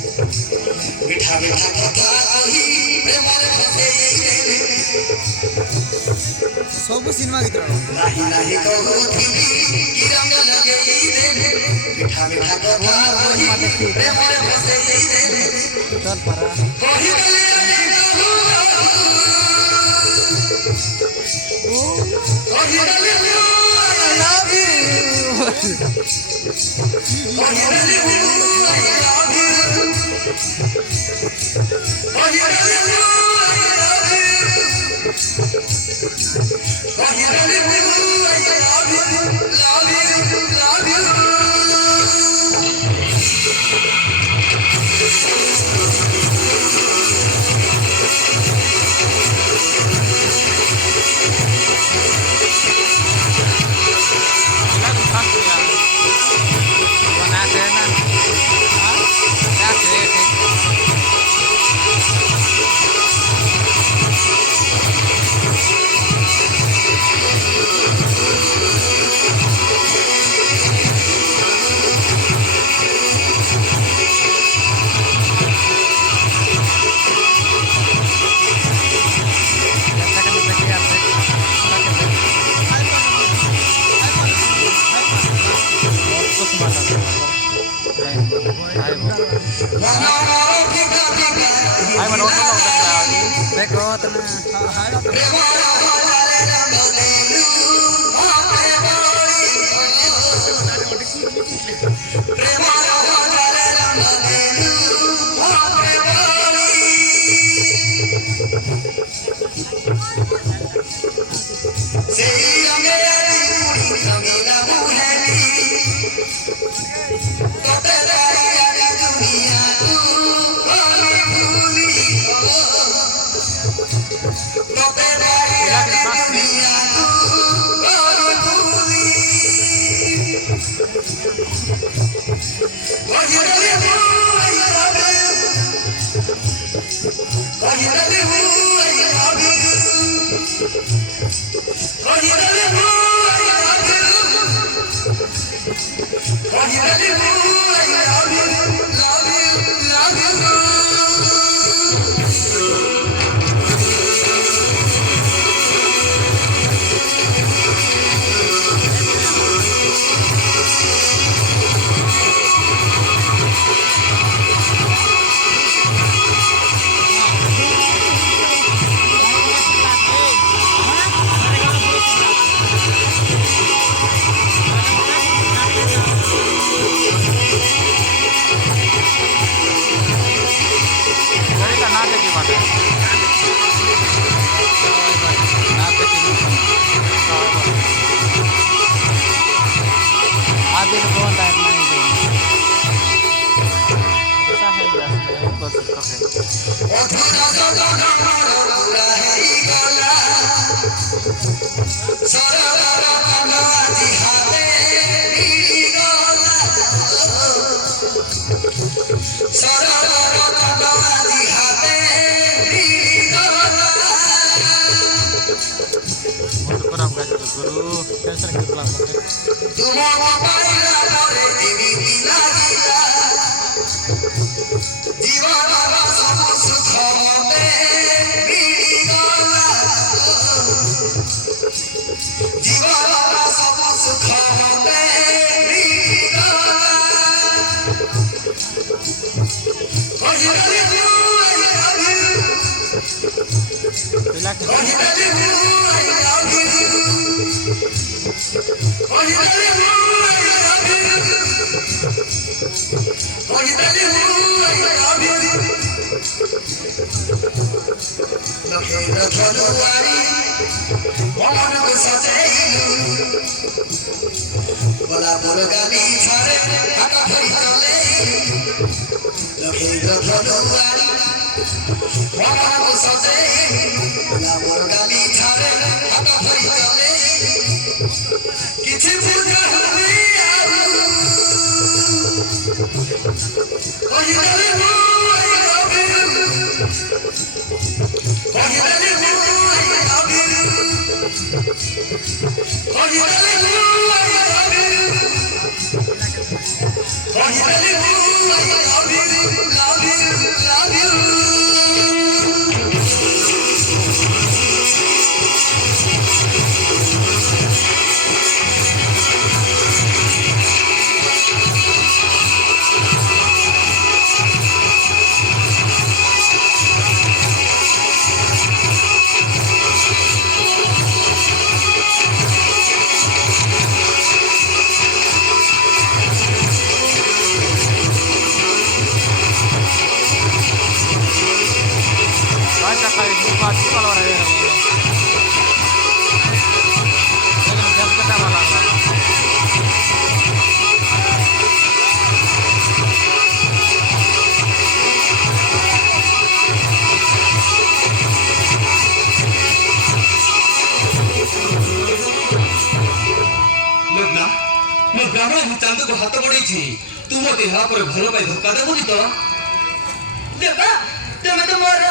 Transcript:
मिठा मिठा कथा कही प्रेमरे फसेई सब सिनेमा गीत नाही नाही कहूथिबी कि रंग लगेई रे मिठा मिठा कथा कही प्रेमरे फसेई चल परा कही गले कही गले I love you कही गले I love you कही गले କହିଦେଲି ମୁଁ I love you କହିଦେଲି ମୁଁ I love you love you love you Baca kayak buka kalau orang yang jam pertama lah. लोगना मैं ब्राह्मण भूतांत को हाथ बढ़ी तू मत यहाँ पर भल पाई धक्का देबुनी तो देवा तुम तो मोर